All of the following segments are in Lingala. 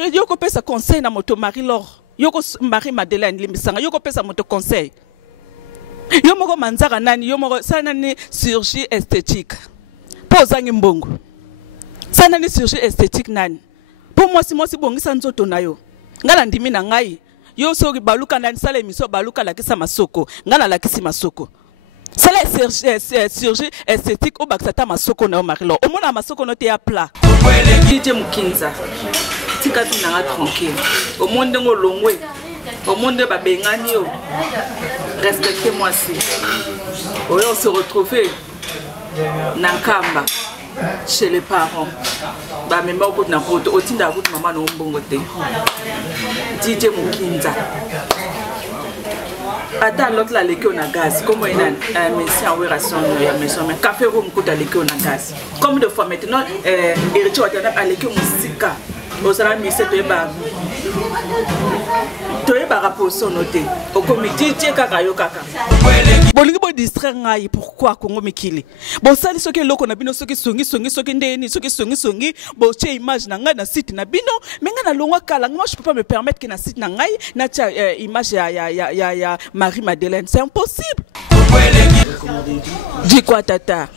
sérieux yoko pesa conseil na moto Marie-Laure yoko Marie-Madeleine limbisanga yoko pesa moto conseil yo moko manzaka nani yo moko sana ni chirurgie esthétique pozangi mbongo sana ni chirurgie esthétique nani po mwasi bongisa nzoto na yo ngala ndimi na ngai yo soki baluka nani sala émission baluka lakisa masoko ngala lakisi masoko sala chirurgie esthétique obakisata masoko na yo Marie-Laure omona masoko no te ya plat DJ Mukinza tika tinanga tranquille au monde ngolongwe au monde babengani yo respectez-moi si on se retrouver Nankamba chez les parents ba même au na poto otinda akuti mama no mbongo te DJ Mukinza ata l'autre la leki na gaz comme une merci en relation ya maison mais café room kuta leki na gaz comme de fois maintenant héritier watana a leki musika osala mise toyeba rapport sonoté au comité tie kaka yo kaka bolingi bo distraire ngai pourquoi Congo mikili bon sali soki loko na bino soki songi soki ndeni soki songi bo che image na ngai na site na bino menga na longwa kala moi je peux pas me permettre que na site na ngai na tia image ya Marie-Madeleine c'est impossible. Dis quoi tata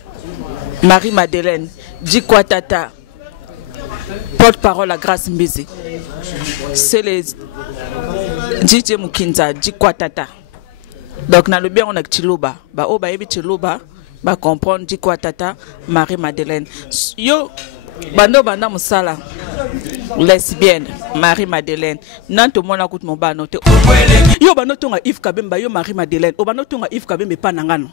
Marie-Madeleine dis quoi tata porte-parole à Grâce Mbizi c'est les DJ Mukinza dis quoi tata donc na le bien on a Chiloba ba o ba yebi Chiloba ba comprendre dis quoi tata Marie-Madeleine yo banda musala lesbienne Marie-Madeleine nanto mona kut mo ba note yo bano tonga Yves Kabemba yo Marie-Madeleine o bano tonga Yves Kabemba pa nangano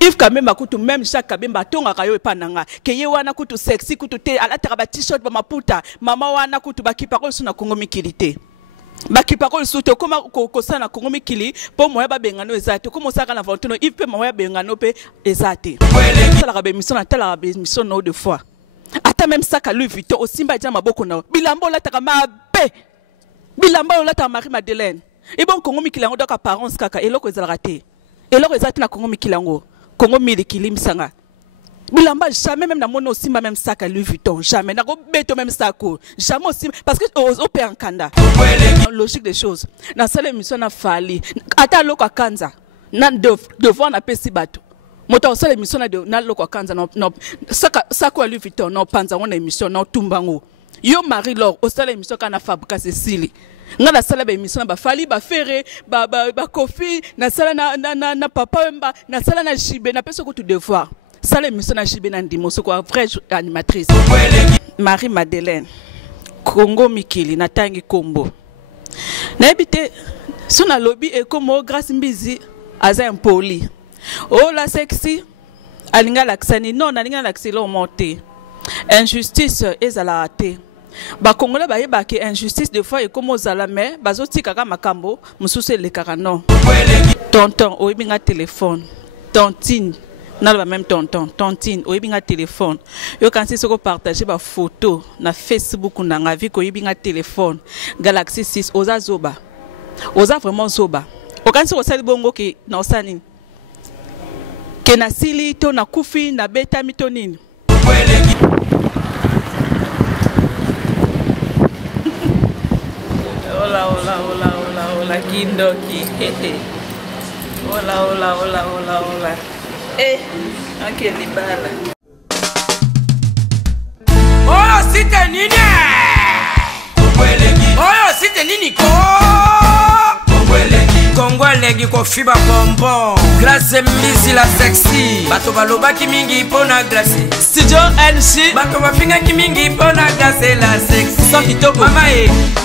Yves Kabemba kutu même chaque Kabemba tonga kayo pa nanga ke ye wana kutu sexy kutu te alataka ba t-shirt ba maputa mama wana kutu ba kipako suna Congo mikilité ba kipako sute koma ko sana Congo mikili po moya ba bengano ezate ko mosaka na vantono Yves pe moya bengano pe ezate sala ka be mission na tala be mission no de fois ata même saka Louis Vuitton osimba ja maboko na bilamba lataka mabe bilamba lataka Marie-Madeleine et bon Congo mikilango doka apparence kaka eloko ezala raté eloko ezate na Congo mikilango Congo milikili misanga bilamba jamais même na mono osimba même saka Louis Vuitton jamais na ko beto même sako jamais osimba parce que au père en kanda logique des choses na sala émission na fali ata loko akanza na devant na pesi bato moto sala émission na loko akanza no sako Louis Vuitton no panza on émission no tumbango yo Marie-Laure au sala émission kana fabrica Cécile nga na sala ba émission ba fali ba ferré ba kofi na sala na papa mba na sala na jibe na peso ko tout devoir sala émission na jibe na ndimo so ko vraie animatrice Marie-Madeleine Congo mikili na tangi kombo na ebite sona lobby e comme Grâce Mbizi aza impoli oh la sexy alinga laksani non alinga laksilo monter injustice ezala raté ba Congolais ba yeba ke injustice des fois et comme ozala mais bazoti kaka makambo mususu le kaka non tonton oyebinga téléphone tontine na la même tontine oyebinga téléphone yo kansi soko partager ba photo na Facebook na ngavi ko oyebinga téléphone Galaxy 6 oza zoba oza vraiment zoba okansi ko sali bongo ke na osani ke na sili to na kufi na beta mitonini Hola kindoki hola anke libala oyo site nini Kongolegi ko fiba bonbon Grâce Mbizi la sexy bato balobaki mingi pona Grâce studio NC bato bafinga ki mingi pona Grâce la sexy so kitoko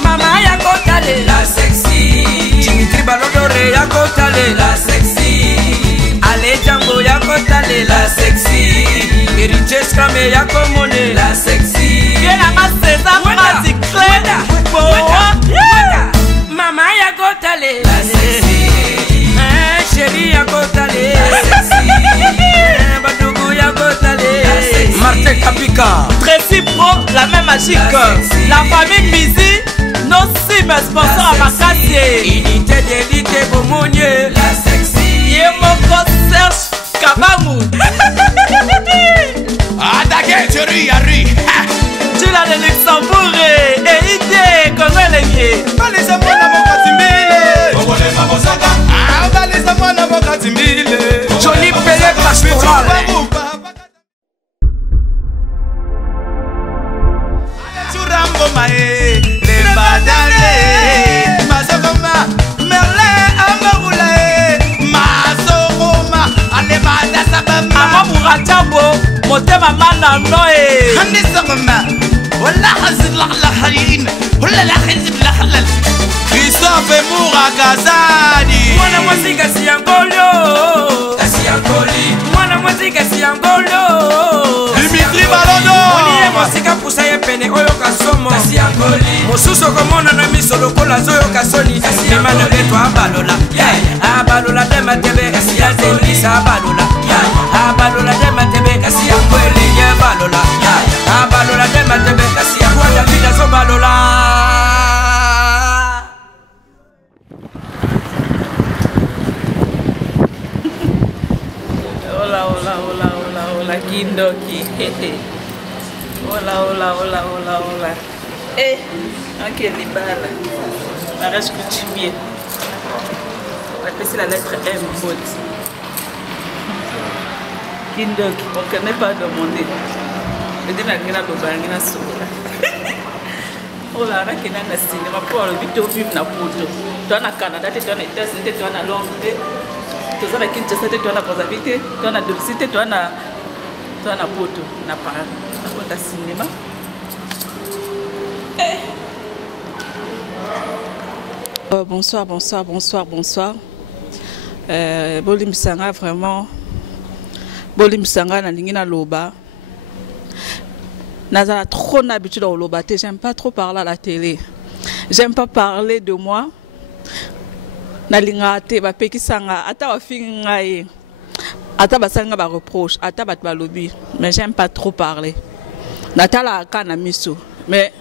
mama ya kotale la sexy Dimitri Balodore ya kotale la sexy Ale Django ya kotale la sexy Héritier Scramé ya komone la sexy Viena Masesa Magic Clan mama ya kotale la sexy chérie ya kotale la sexy Badougou ya kotale la sexy Martin Kapika Tracy Pro la même magique la famille Mbizi nos cibles sponsors à Makassi unité d'élite Bomonier la sexy Yemoko Serge Kabangu Attaquez Thierry Harry tu l'as de Luxembourg et idée Achabo, motema mana noe. Hanisangma. Wala hazil la khalin. Wala la hazil la khalal. Christophe Moura Kazadi. Mwana mwasi kasi yangolo. Kasi yangoli. Mwana mwasi kasi yangolo. Dimitri Balondo. Moniye mwasika pusa ye pene oyo kasomo. Kasi yangoli. Mosuso komona na miso lokola zoyo kasoni. Kasi yangoli. Leto abalola. Abalola de matebe. Kasi yangoli sa abalola. Abalola de matebe. Kasi yangoli ye balola. Abalola de matebe. Kasi yangoli ya vida so balola. Hola, Kindoki. Hola. Ok, les balles. Mariage coutumier. On va passer la lettre M, faute. Kindoki, on ne connaît pas demander. Le dîner à Gina Sola. Oh là, là, qui n'a pas cinéma pour le vidéo film na photo. Tu as Canada, tu as États-Unis, tu as Londres. Tu as Kinshasa, tu as Brazzaville, tu as Dulcité, tu as Poto, na Paris, tu as cinéma. Bonsoir. Bolim Sanga, vraiment. Bolim Sanga, na lingina loba. Nazala trop d'habitude au loba. J'aime pas trop parler à la télé. J'aime pas parler de moi. Nalingate ba peki sanga ata wa finga ye ata basanga ba reproche ata bat ba lobby mais j'aime pas trop parler natala kana miso mais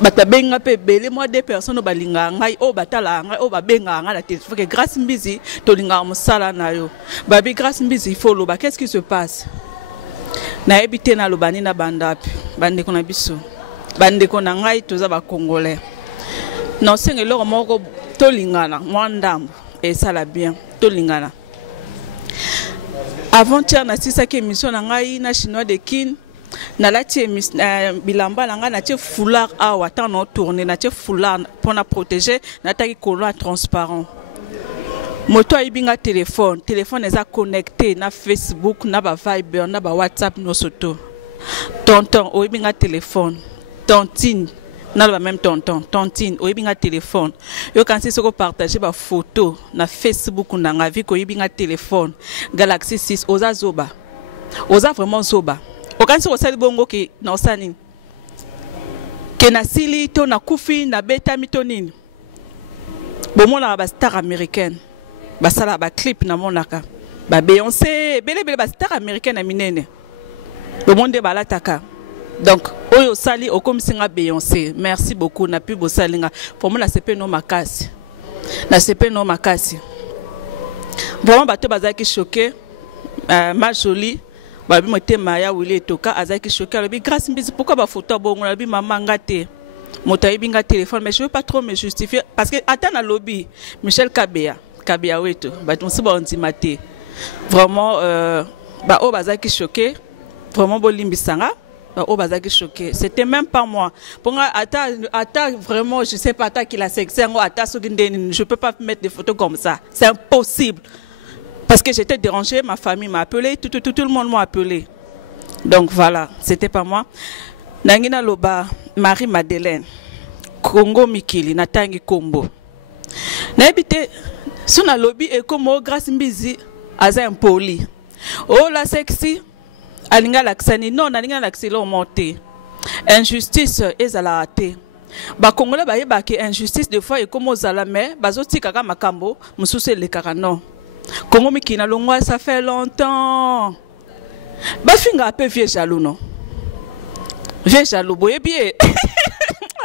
bata benga pe belé moi des personnes ba linga ngai o batala ngai o ba benga ngai la télé faut que grâce mbizi to linga musala na yo ba bi grâce mbizi follow ba qu'est-ce qui se passe na ebité na lobani na bandapi bande ko na biso bande ko na ngai toza ba congolais non c'est le moko tolingana mwandambo et ça la bien tolingana avant-hier na sisa ke émission na ngai na chinois de kin na lati bilamba na ngai na tie foulard awa tant no tourner na tie foulard pour na protéger na taki collant transparent moto ayibinga téléphone eza connecté na Facebook na ba Viber na ba WhatsApp no soto tonton oyibinga téléphone tontine na le même tontine oyibinga téléphone yo kansi soko partager ba photo na Facebook na ngavi ko yibinga téléphone Galaxy 6 oza zoba oza vraiment zoba o kansi ko sali bongo ki na osani ke na sili to na kufi na beta mitonini bomona ba star américaine ba sala ba clip na monaka ba Beyoncé bele ba star américaine na minene bomonde balataka. Donc, oyo sali o comme singa Beyoncé. Merci beaucoup na pu bo salinga. Pour moi na sepe no makasi. Na sepe no makasi. Vraiment bato bazaki choqué. Ma jolie ba bi moté maya wili toka azaki choqué. Bi grâce mbizi pourquoi ba photo bongo na bi mama ngate. Moto yibinga téléphone mais je veux pas trop me justifier parce que attends na lobby Michel Kabea weto. Ba tonsi ba ondimate. Vraiment ba o bazaki choqué. Vraiment bolimbisanga. Oh, bazaki choqué. C'était même pas moi. Pour moi, attends, vraiment, je sais pas, attends qu'il a sexé, je peux pas mettre des photos comme ça. C'est impossible. Parce que j'étais dérangée, ma famille m'a appelé, tout le monde m'a appelé. Donc voilà, c'était pas moi. Nangina Loba, Marie-Madeleine, Congo Mikili, Natangi Kombo. N'habite, son lobby et comme grâce mbizi, aza impoli. Oh la sexy. Alinga laksani non alinga laksilo monté injustice ezala raté ba congolais ba yeba ke injustice des fois et comme ozala mais bazoti kaka makambo mususu le kaka non Congo mikina longwa ça fait longtemps ba finga un peu vieux jaloux non vieux jaloux boye bien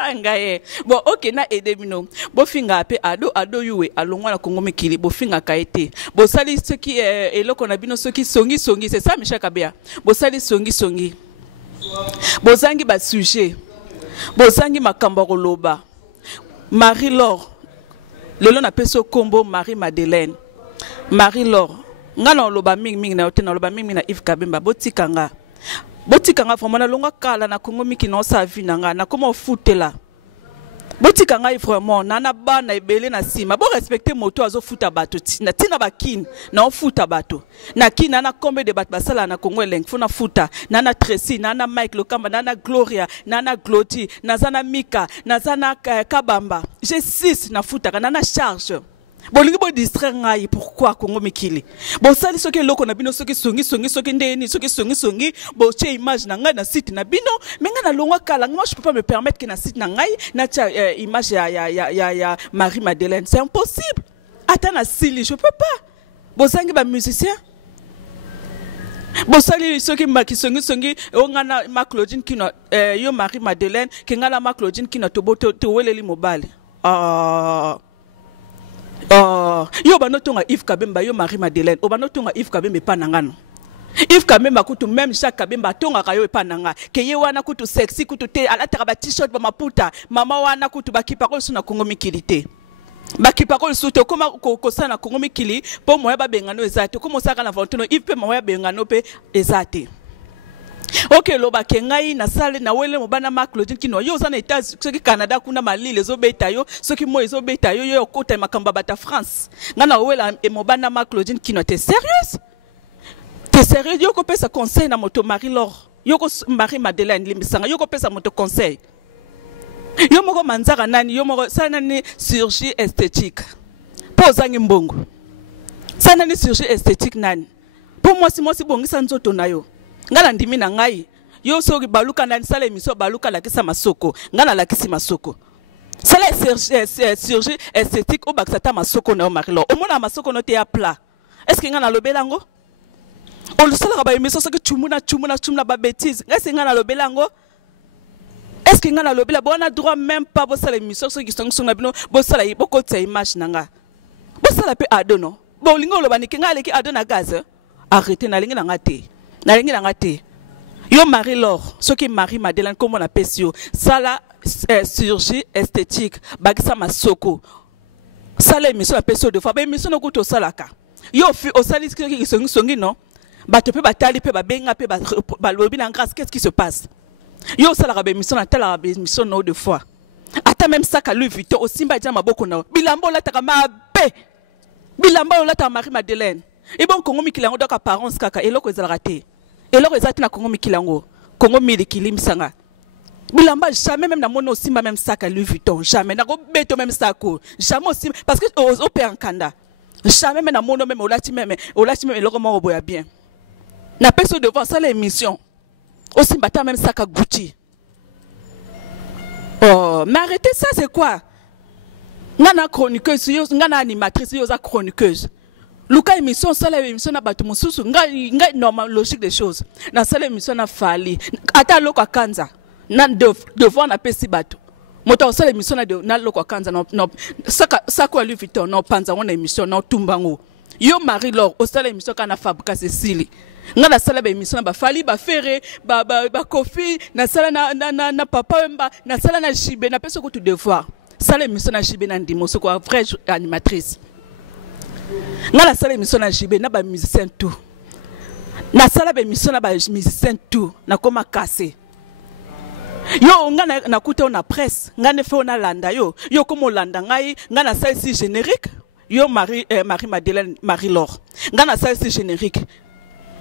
ngaye bon ok na edemino bo finga pe ado yuwe alongwa na Congo mikili bo finga kaete bo sali ce qui eloko na bino ce qui songi c'est ça Michel Kabea bo sali songi bo zangi ba sujet bo zangi makambo koloba Marie-Laure lelo na peso kombo Marie-Madeleine Marie-Laure ngana loba mingi na otena loba mingi na Yves Kabemba botikanga vraiment na longa kala na Congo miki non sa vie nanga na comment foutela botika ngai vraiment nana bana ebele na sima bo respecter moto azo futa bato tina tina bakin na futa bato na kin nana kombe de bato basala na Congo eleng funa futa nana Tracy nana Mike Lokamba nana Gloria nana Glody nazana Mika nazana Kabamba j'ai 6 na futa nana charge bolingi bo distraire ngai pourquoi Congo mikili bo sali soki loko na bino soki songi ndeni soki songi bo che image na ngai na site na bino menga na longwa kala moi je peux pas me permettre que na site na ngai na tia image ya Marie-Madeleine c'est impossible ata na sili je peux pas bo sangi ba musicien bo sali soki maki songi o ngana ma Claudine kino yo Marie-Madeleine ke ngala ma Claudine kino to boto to weleli mobile yo banotonga Yves Kabemba yo Marie-Madeleine o banotonga Yves Kabemba panangano Yves Kabemba kutu même chaque Kabemba tonga kayo pananga ke ye wana kutu sexy kutu te alataka ba t-shirt ba maputa mama wana kutu bakipa ko suna Congo mikilité bakipa ko suto koma ko sana Congo mikili po moya ba bengano ezate ko mosaka na vantono Yves pe moya bengano pe ezate. Ok, loba kengai na sale na wele mobana ma Claudine kino yo za na États soki Canada kuna malile zo beta yo soki mo zo beta yo yo kota makamba bata France ngana wela e mobana ma Claudine kino te sérieuse yo ko pesa conseil na moto Marie-Laure yo ko Marie-Madeleine limisanga yo ko pesa moto conseil yo moko manzaka nani yo moko sana ni chirurgie esthétique po zangi mbongo sana ni chirurgie esthétique nani po moi si bongisa nzoto na yo ngala ndimi na ngai yo soki baluka na sala émission baluka la kisa masoko ngala la kisi masoko sala chirurgie esthétique o baksata masoko na Marie-Laure o mona masoko no te ya plat est-ce que ngana lobelango o le sala ba émission soki chumuna ba bêtise est-ce que ngana lobelango est-ce que ngana lobela bona droit même pas bo sala émission soki songa bino bo sala boko tsa image nanga bo sala pe adono bo lingo lo baniki ngale ki adona gaz arrêtez na lingi na ngate na lingi na ngate yo Marie-Laure soki Marie-Madeleine comme on appelle yo sala chirurgie esthétique bakisa masoko sala émission appelle de fois ba émission no kuto salaka yo fi o sali ki songi non bato pe batali pe babenga pe ba lobi na grâce qu'est-ce qui se passe yo sala ba émission na tala ba émission no de fois ata même ça ka Louis Vuitton o simba dia maboko na bilambo la taka mabe bilambo la ta Marie-Madeleine et bon Congo mikilango doka apparence kaka eloko ezalaka te eloko ezati na Congo mikilango Congo milikili misanga bilamba jamais même na mono aussi même sac à Louis Vuitton jamais na go beto même sac jamais aussi parce que au père en kanda jamais même na mono même olati même eloko mo boya bien na peso devant ça l'émission aussi bata même sac à Gucci. Oh mais arrêtez ça, c'est quoi ngana chroniqueuse yo ngana animatrice yo za chroniqueuse Luka émission sala émission na batu mususu ngai normal logique des choses na sala émission na fali ata loko kanza na devant na pesi batu moto sala émission na loko kanza no sako Louis Vuitton no panza wana émission no tumbango yo Marie-Laure o sala émission kana fabrica Cécile ngana sala ba émission ba fali ba ferré ba Kofi na sala na papa mba na sala na Jibe na peso ko tout devoir sala émission na Jibe na ndimo so ko vraie animatrice na la salle émission na Jibe na ba musicien tout na salle ba émission na ba musicien tout na koma cassé yo ngana na kuta na presse ngane fe na landa yo komo landa ngai ngana salle si générique yo Marie-Madeleine Marie-Laure ngana salle si générique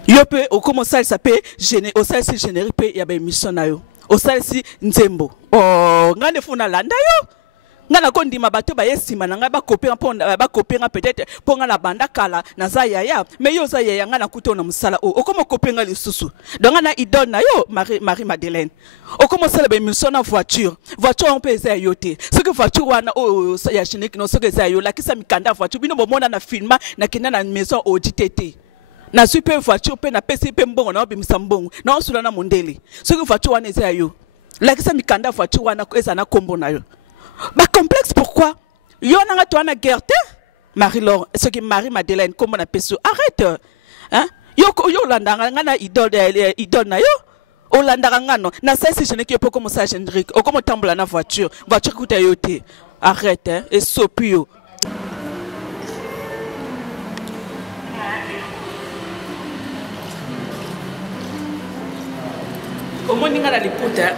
yo pe o komo salle ça peut gêner au salle si générique pe ya ba émission na yo au salle si nzembo ngane fe na landa yo ngana kondima bato ba yesima na nga ba kopera peut-être ponga na banda kala na za yaya mais yo za yaya ngana kuto na musala o komo kopenga lisusu donc ngana idole na yo Marie-Madeleine o komo sala ba émission na voiture on peut eza yote ce que voiture wana o ya chinique no ce que eza yo la kisa mikanda voiture bino bomona na filma na kina na maison auditete na super voiture pe na pesi pe mbongo na bimisa mbongo na osula na mondeli ce que voiture wana eza yo la kisa mikanda voiture wana eza na kombo na yo. Bah complexe pourquoi? Yo n'a toi na guerre Marie-Laure, ce qui Marie-Madeleine comment on appelle ça? Arrête. Hein? Yo landanga ngana idole na yo. O landanga ngano na ça si je ne qui pas comme ça Hendrik. O comme tambola na voiture coûte yote. Arrête hein et sopio. Au moninga la liputa.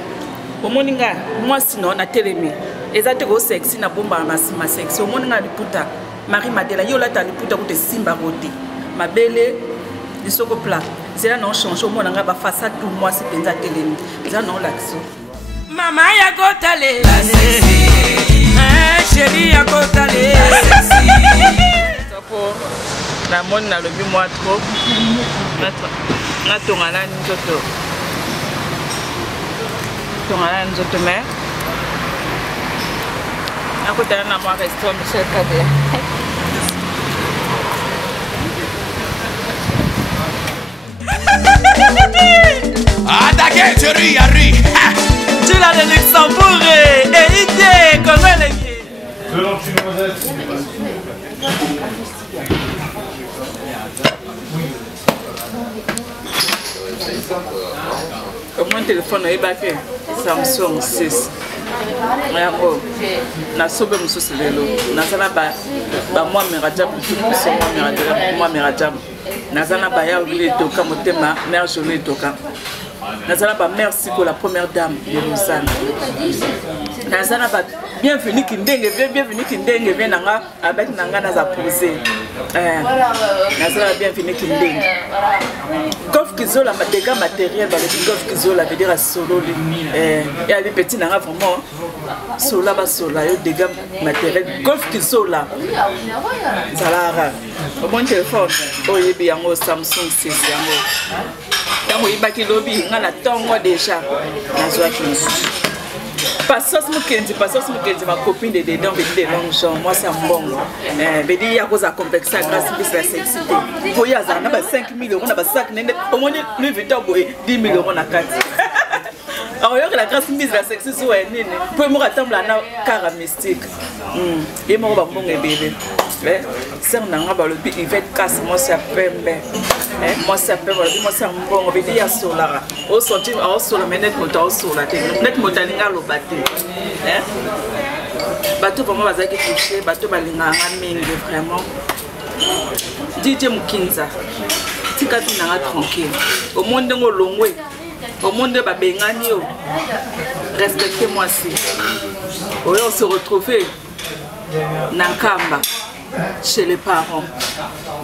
Au moninga moi sinon na télémi. ezate ko sexy na bomba ma sexy o mona liputa Marie Madela yo la ta liputa ko te simba roté mabele lisoko plat c'est là non change au mona nga ba façade tout moi c'est penza telemi ça non l'action Mama ya kotale la sexy chérie ya kotale la sexy soko na moni na lobi moi trop na tongana nzoto mais à côté de moi restaurant Michel Cadet. Ah, d'accord, tu ris. Tu l'as de Luxembourg et idée, comment elle est? Mon téléphone est baqué Samsung 6. Yango na sobe mususu lelo nazana ba moi merajabu moi merajabu nazana ba ya wile toka motema mère jolie toka nazana ba merci pour la première dame de Lausanne nazana ba bienvenue kindenge vient nanga avec nanga na za poser nazana bienvenue kindenge golf kizola matega matériel ba le golf kizola veut dire solo et à les petits nanga vraiment sola ba sola yo dégâts matériel golf kizola zalara mon téléphone oyebi yango Samsung 6 yango ibaki lobi ngana tongo déjà nazwa kinsu Passos Mukenzi, ma copine de dedans, de longs gens, moi c'est un bon. Il y a cause à complexer grâce à la sexité. Pour y avoir 5 000 €, on a 5 000 €, au moins nous vivons 10 000 € à 4. Alors, il y a la grâce mise la sexité sur un nez. Pour moi, attendre la cara mystique. Et moi, bon bébé. C'est un arabe, il va être casse, moi c'est un peu. Moi c'est un peu, moi c'est un bon, on veut dire solara. Au sentiment, au solar, mais net moteur sur la tête. Net moteur, au bateau. Bateau, pour moi, vas-y touché, bateau, balinga, mingi, vraiment. DJ Mukinza, tikati nanga tranquille. Au monde, on longwe. Au monde, babengani, respectez-moi si. On se retrouve Nankamba. Chez les parents,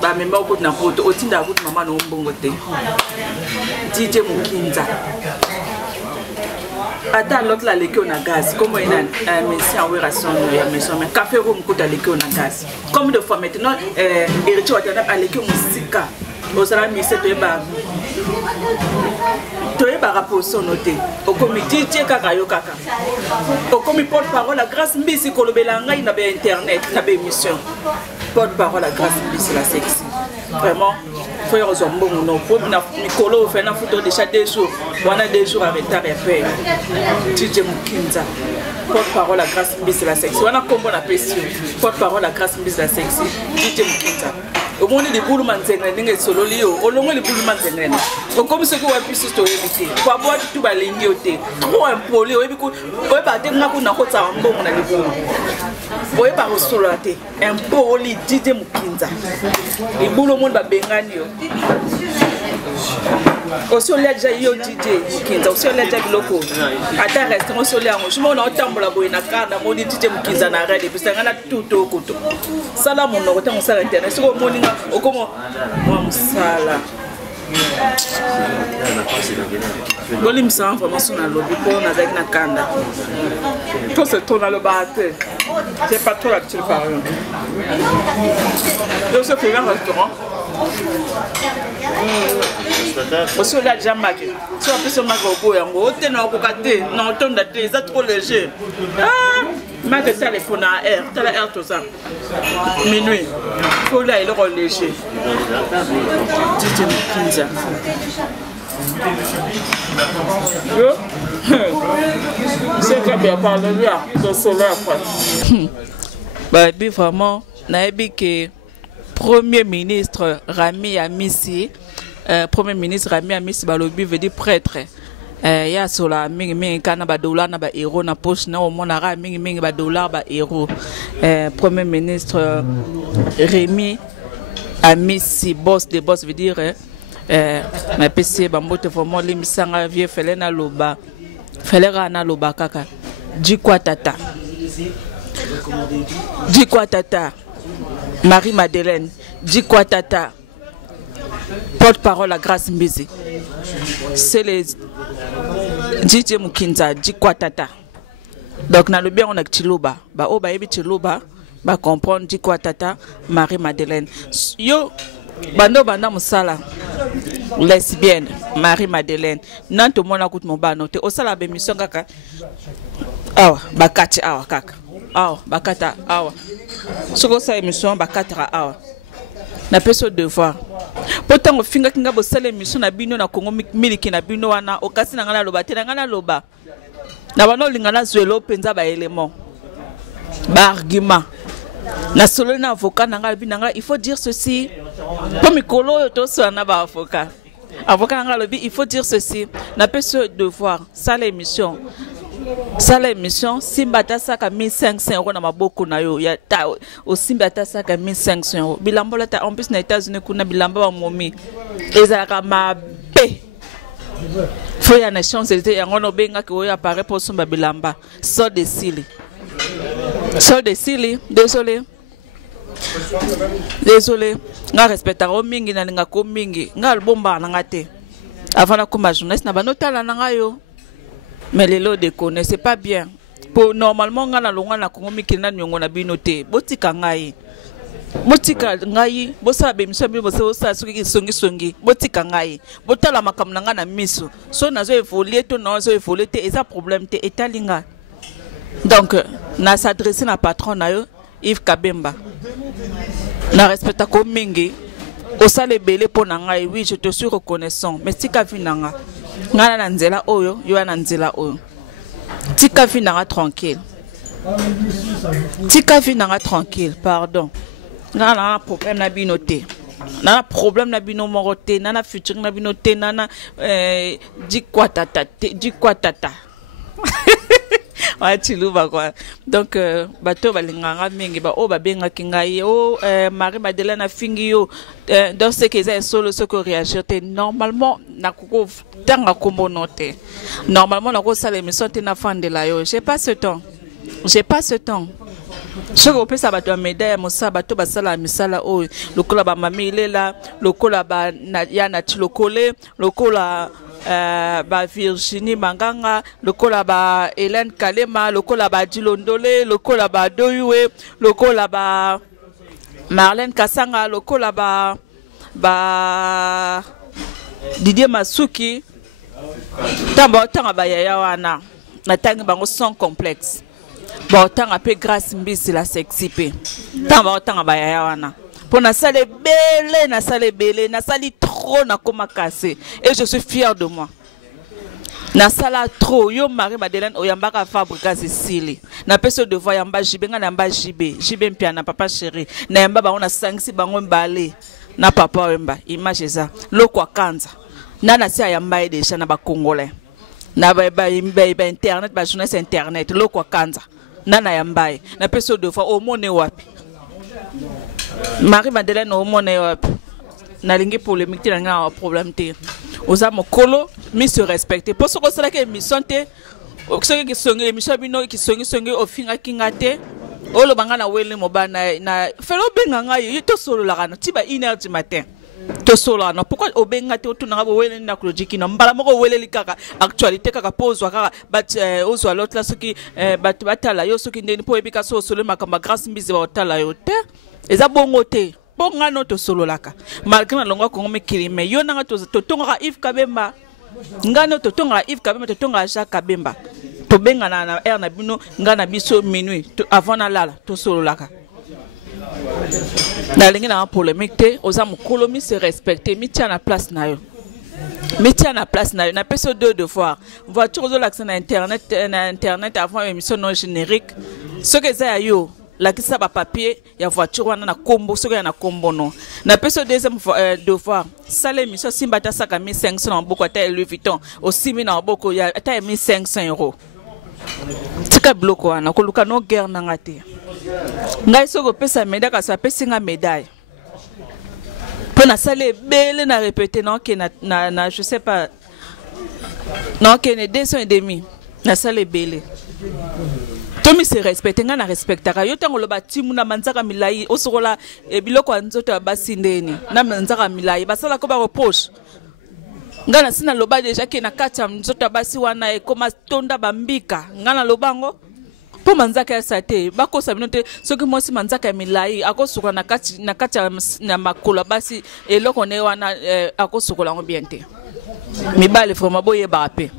bah même au bout de la route, au titre de la route, maman n'a pas de DJ Mukinza. Attends, l'autre là, l'équipe na gaz. Comment il a un messie en relation mais café room coûte à l'équipe na gaz. Comme de fois maintenant, héritier à l'équipe musique. Au salaire, mais c'est tu es par rapport au sonoté. Au comité, tu es kakayo kaka. Au comité porte-parole, la grâce mbisi kolobelanga, il y a internet, il y a émission. Porte-parole, la grâce mbisi la sexy. Vraiment, il faut y avoir un bon nom. Pour Nicolo, on fait une photo déjà 2 jours. On a 2 jours à retard et paix. DJ Mukinza. Porte-parole, la grâce mbisi la sexy. On a combo la pression. Porte-parole, la grâce mbisi la sexy. DJ Mukinza. Au monde des boules manzengren, des solo lio, au long des boules manzengren. Au comme ce que vous avez pu se éviter. Pour avoir tout baligné au thé. Trop impoli, au écoute, au épaté, n'a qu'on a côté un bon, on a les boules. Au épaté, au solo à thé. Un poli, DJ Mukinza. Et boule au monde va benganio. Au soleil, j'ai eu DJ Mukinza, au soleil, j'ai loco. À ta restaurant, au soleil, je m'en entends la boîte, na mon DJ Mukinza n'a rien, et puis ça a tout au couteau. Ça là, mon nom, on s'est internet. Sur le morning, au comment moi, sala. Golim sans information dans le lobby pour nous avec na kanda. Tout se tourne dans le bâtiment. C'est pas trop là-dessus par exemple. Je sais faire un restaurant. Aussi là déjà maqué. Si on peut se maquer au bout, on va tenir au côté. Non, on est déjà trop léger. Ah, mais que ça les font à air, t'as la air tout ça. Minuit. Faut là il est léger. DJ Mukinza. Yo. C'est que bien parler là, de cela après. Bah, et puis vraiment, naïbi que Premier ministre Rami Amissi, Premier ministre Rami Amissi balobi veut dire prêtre. Ya sola mingi kana ba dollar na ba euro na poche na o monara mingi ba dollar ba euro. Premier ministre Rémi Amissi, boss des boss veut dire na PC bambote vraiment limisanga vie felena loba felera na loba kaka jikwa tata Dikwa Tata, Marie-Madeleine, Dikwa Tata, porte-parole à Grâce Mbizi. C'est les DJ Mukinza, Dikwa Tata. Donc, dans le bien, on a Chiluba. Bah, oh, bah, Chiluba, bah, comprendre Dikwa Tata, Marie-Madeleine. Yo, bando musala. Lesbienne, Marie-Madeleine. Nan tout le monde a coûté mon bas noté. Au sala, bémission, kaka. Awa, bakati, awa, kaka. Awa, bakata, awa. Ce que ça émission, bakatra, awa. Na peso devoir. Pourtant, au finga kinga bo sala émission na bino na Congo miliki na bino wana. Okasi na ngana loba, te na ngana loba. Na bano lingana zuelo penza ba élément. Ba argument. Na solo na avocat na ngala binanga, il faut dire ceci. Pour mikolo to so na ba avocat. Avocat na lobi, il faut dire ceci. Na peso devoir, ça l'émission. Ça l'émission, Simbata saka 1500 € na maboko na yo. Ya ta au Simbata saka 1500 €. Bilamba la ta en plus na États-Unis kuna bilamba ba momi. Ezaka mabe. Faut ya na chance était ya ngono benga ki oya apparaît pour somba bilamba. So de sili. So de sili, désolé. Désolé. Nga respecta o mingi na linga ko mingi. Nga albomba na ngate. Avant na kuma journaliste na banotala na ngayo. Mais les lots de connaissent, c'est pas bien. Pour normalement, on a le Congo mikina nyongo na binote. Botika ngai. Botika ngai. Bosa bemisho bi bosa suki songi. Botika ngai. Botala makam nanga na miso. So nazo évoluer to nazo évoluer te eza problème te etalinga. Donc na s'adresser na patron na yo Yves Kabemba. Na respecta ko mingi. Osale belé pour nanga oui, je te suis reconnaissant. Mais tika vinanga. Ngana na nzela oyo, yo na nzela oyo. Tika vinanga tranquille. Tika vinanga tranquille, pardon. Ngana na problème na binote. Nana problème na bino morote, nana futur na binote, nana Dikwa Tata. Ouais, Chiluba quoi. Donc bateau balinganga mingi ba o ba benga kingai o Marie-Madeleine fingi yo dans ce que c'est solo ce que réagir normalement na koko tanga kombo noté. Normalement na ko sala émission te na fan de la yo. J'ai pas ce temps. Ce que peut ça bateau médaille mosa bateau basala misala o lokola ba mami lela lokola ba ya na tilokole lokola ba Virginie Manganga, lokola ba Hélène Kalema, lokola ba Dilondole, lokola ba Doyue, lokola ba Marlène Kasanga, lokola ba Didier Masuki. Tamba tanga ba yaya wana. Na tangi bango sans complexe. Ba tanga pe Grâce Mbizi la sexy pe. Tamba tanga ba yaya wana. Pour na sale belé, na sali trop na koma cassé. Et je suis fier de moi. Na sala trop, yo Marie-Madeleine oyambaka fabrica Cécile. Na peso de voix yamba jibenga na yamba jibe mpia na papa chéri. Na yamba ba on a 5-6 bango mbale. Na papa wemba, image ça. Lokwa kanza. Na si yamba déjà na ba congolais. Na ba internet, ba journaliste internet, lokwa kanza. Na yamba. Na peso de voix au mone wapi. Marie-Madeleine au monde na lingi polémique na nga problème te oza mokolo mi se respecter pour ce que c'est la émission te ce qui songi émission bino qui songi au finga kinga te o lo banga na wele mobana na felo benga nga yo to solo la kana tiba 1h du matin to solo na pourquoi o benga te to na bo wele na klojiki na mbala moko wele likaka actualité kaka pose kaka bat ozwa l'autre là ce qui bat batala yo ce qui ndeni po ebika so solo makamba Grâce Mbizi ba otala yo te eza bongo te bonga no to solo laka malgré na longo Congo mikili mais yo nanga to tonga Yves Kabemba ngano to tonga Yves Kabemba to tonga Jacques Kabemba to benga na air na bino ngana biso minuit avant na lala to solo laka na lingi na polémique te oza mokolo mi se respecter mi tia na place na yo na peso de voir voiture zo l'accès na internet avant émission non générique ce que ça yo la qui ça ba papier ya voiture wana na kombo ce que ya na kombo non na peso deuxième devoir ça l'émission Simbata saka 1500 na boko ta Louis Vuitton aussi mi na boko ya ta 1500 €. Tika bloko wana ko luka no guerre na ngate ngai soko pesa médaille ka sa pesinga médaille pour na sale belle na répéter non que na je sais pas non que ne 200 et demi na sale belle Tomi se respecte nga na respectaka yo tango loba timu na manzaka milai osokola biloko nzoto basindeni na manzaka milai basala ko ba reproche nga na sina loba deja ke na kata nzoto basi wana ekoma tonda bambika nga na lobango po manzaka ya sate bakosa binote soki mosi manzaka milai akosuka na kata na makolo basi eloko ne wana akosukola ngo bien te mibale vraiment boye bape.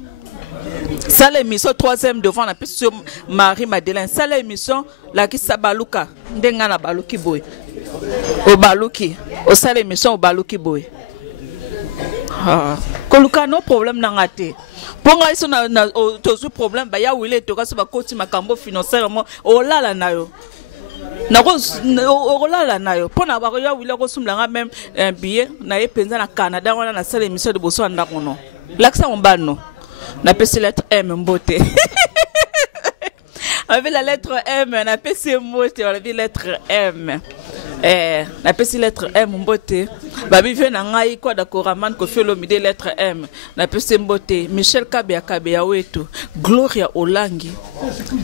Ça l'émission 3e devant la piste Marie-Madeleine. Ça l'émission la qui sabaluka ndenga na baluki boy. O baluki, o ça l'émission o baluki boy. Ah, koluka no problème na ngate. Ponga iso na tozu problème ba ya wile to ka so ba koti makambo financièrement o lala nayo. Na ko o lala nayo. Pona ba ya wile ko sumlanga même un billet na ye penza na Canada wana na ça l'émission de boso ndako no. Laksa mbano. Na pesi lettre M mbote. On avait la lettre M, on a pesi mbote, on avait lettre M. Na pesi lettre M mbote. Babi vient na ngai kwa da koraman ko felo mide lettre M. Na pesi mbote, Michel Kabea wetu, Gloria Olangi,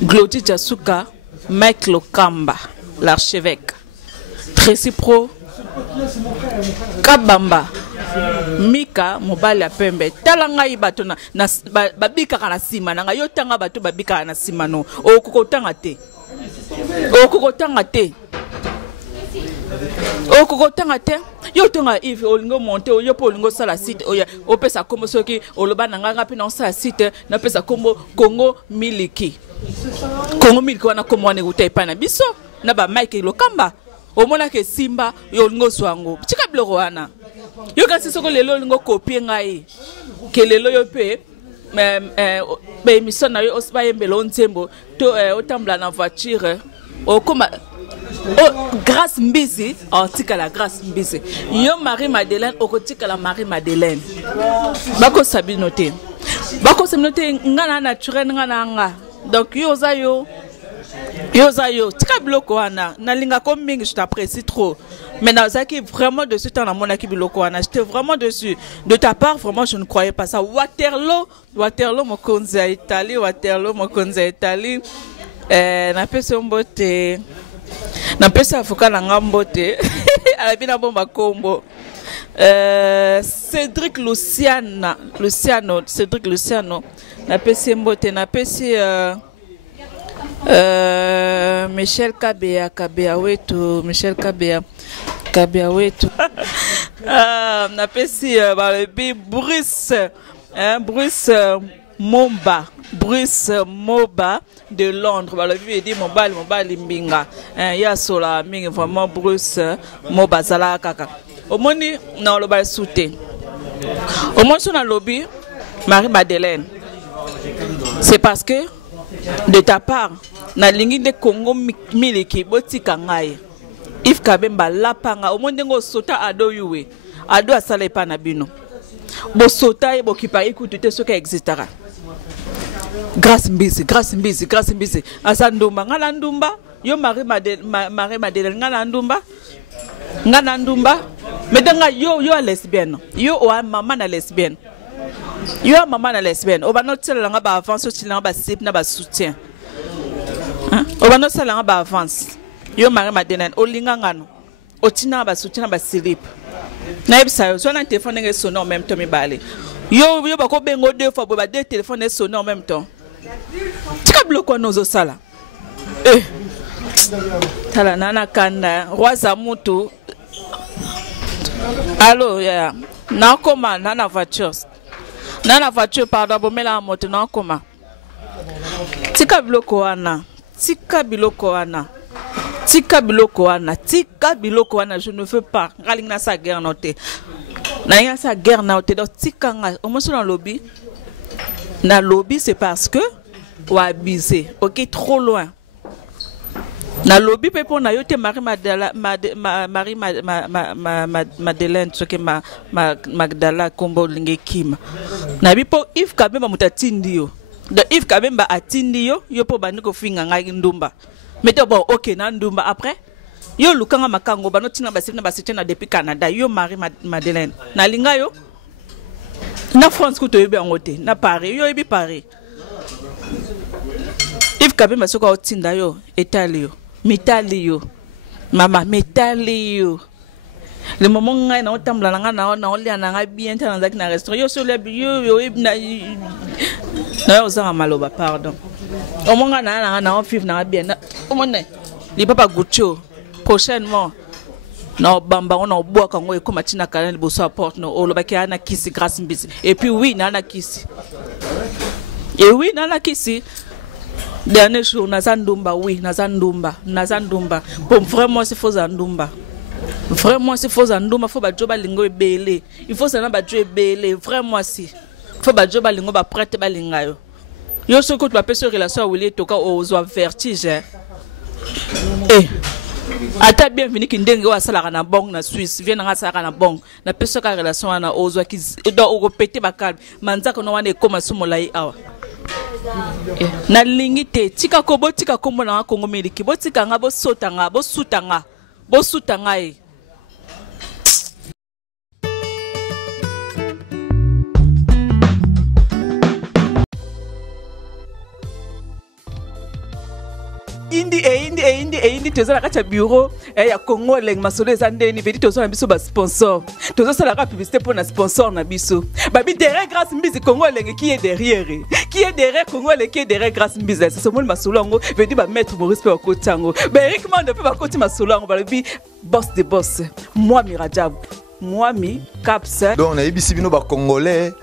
Glody Jasuka, Mike Lokamba, l'archevêque. Tracy Pro, Kabamba. Mika mobali ya pembe talanga ibato na babika kana sima nanga yo tanga bato babika na sima no okukotanga te yo tonga if olingo monte yo po olingo sala site oya opesa kombo soki oloba nanga ngapi na sala site na pesa kombo Congo miliki wana komo wane utai na biso na ba Mike Lokamba omona ke simba yo olingo swango tika biloko wana yo kasi soko lelo lingo copie ngai ke lelo yo pe be émission na yo osba yembelo ntembo to otambla na voiture okoma grâce mbisi article la grâce mbisi yo Marie-Madeleine okotika la Marie-Madeleine bako sabinote ngana naturel ngana donc yo tika biloko wana nalinga ko mingi je t'apprécie trop mais nazaki vraiment dessus dans mon équipe biloko wana j'étais vraiment dessus de ta part vraiment je ne croyais pas ça Waterloo mokonzi ya Italie na pesa mbote na pesa afuka na ngambote alabina bomba kombo Cédric Luciano na pesa mbote na pesa Michel Kabea wetu na pesi balebi Bruce Moba de Londres balebi dit mobile mbinga ya sola mingi vraiment Bruce Moba zala kaka omoni na loba soute omoni so na lobby Marie-Madeleine c'est parce que de ta part na lingi de Congo miliki botika ngai if kabemba lapanga omondengo sota ado yuwe ado asala epa na bino bo sota e bokipa ikutu te soka existara grâce mbisi asa ndumba ngala ndumba yo Marie-Madeleine ngala ndumba medanga yo lesbienne yo o mama na lesbienne yo maman na lesbienne o bano tsela nga ba avance o tsela nga ba sip na ba soutien o bano tsela nga ba avance yo Marie-Madeleine o linga ngano o tina ba soutien na ba slip na ebisa yo so na téléphone nge sonner en même temps mibale yo ba ko bengo deux fois ba deux téléphones sonner en même temps tika bloko nozo sala tala nana kanda roi mutu allo ya na koma nana voiture pardon bomela moto na koma tika biloko wana je ne veux pas ngalinga sa guerre noté donc tika nga omoso na lobby c'est parce que ou abusé OK trop loin na lobby pe pona yote Marie-Madeleine soke Magdala kombo linge kima na bipo if kabemba mutatindi yo de if kabemba atindi yo po bandiko finga ngai ndumba meto bon OK na ndumba après yo lukanga makango banotina basifina basitena depuis Canada yo Marie-Madeleine na linga yo na France kuto yobi angote na Paris yo yobi Paris if Kabe masoko otinda yo etali yo mitali yo mama mitali yo le moment ngai na otambla nga na olia na nga bien tana ndaki na restaurant yo so le yo na yo za maloba pardon o monga na vivre na bien o monne li papa gucho prochainement na bamba on a bois quand on comme tina kala liboso apporte no o lobaki ana kisi grâce mbisi et puis oui na ana kisi et oui na ana kisi dernier jour nazandumba oui nazandumba pour vraiment c'est faux andumba vraiment c'est faux andumba faut ba joba lingo ebele il faut ça na ba joba ebele vraiment si faut ba joba lingo ba prête ba lingayo yo ce que tu appelles sur relation Willy toka ozo vertige ata bienvenue kindenge wa sala na bong na Suisse vient na sala na bong na peso ka relation na ozo ki do o péter ba calme manzaka no wana ekoma sumolai awa na lingite tika ko botika kombo na Kongo meliki botika nga bo sotanga bo sutanga e indi tozala kati ya bureau ya Congo leng masolo ezandeni vedi tozala biso ba sponsor tozosala ka publicité pour na sponsor na biso babi derrière grâce mbizi Congo leng qui est derrière Congo leng qui est derrière grâce mbizi c'est ce mot masolo ngo vedi ba maître Maurice pe okotango ba Eric Mande pe ba koti masolo ngo babi boss de boss moi Mirajab moi mi caps donc na yebisi bino ba congolais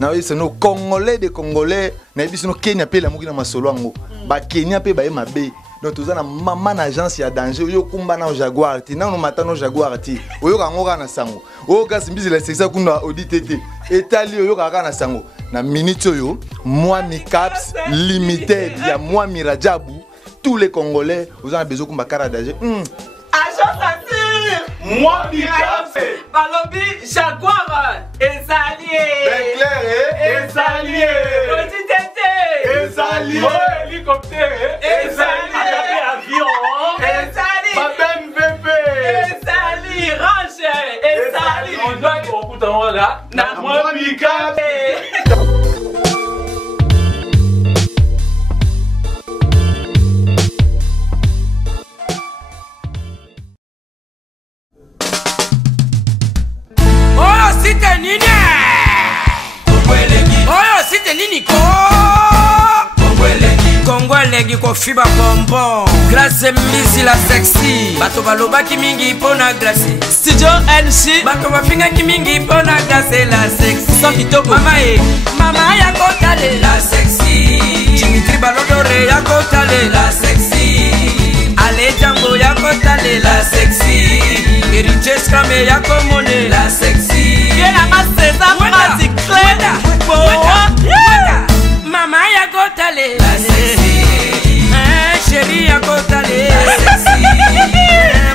na yebisi no congolais de congolais na yebisi no Kenya pe la moki na masolo ngo ba Kenya pe ba mabe. Donc tous na maman agence ya danger yo kumba na Jaguar ti na no matano Jaguar ti oyo ka ngoka na sango oyo ka simbizi la sexa kuna auditete etali oyo ka na sango na minute yo moi mi caps limited ya moi Mirajabu tous les congolais vous avez besoin kumba kara danger agence assure moi mi caps balobi Jaguar ezalié ben clair ezalié auditete ezalié hélicoptère ezalié avion ezali Babem VP ezali range ezali on doit okuta ngola na moi mi caps Kongolegi ko fiba bonbon Grâce mbisi la sexy bato balobaki mingi pona glace Studio NC bato bafingaki mingi pona glace la sexy so kitoko mama ya kotale la sexy Dimitri Balodore ya kotale la sexy Ale Django ya kotale la sexy Eriche Scrame ya komone la sexy Yena maseza mati kleda mama ya kotale la sexy chérie ya kotale la sexy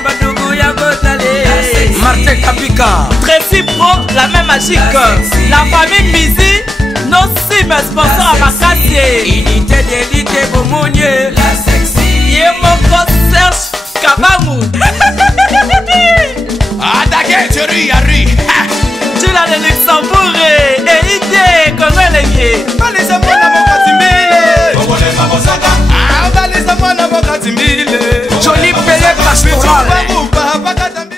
badougou ya kotale la sexy Martin Kapika Tracy Pro la même magique la famille Mizi nos cimes sponsors à Makassi unité d'élite Bomonye la sexy Yemoko Serge Kabamu Atake chérie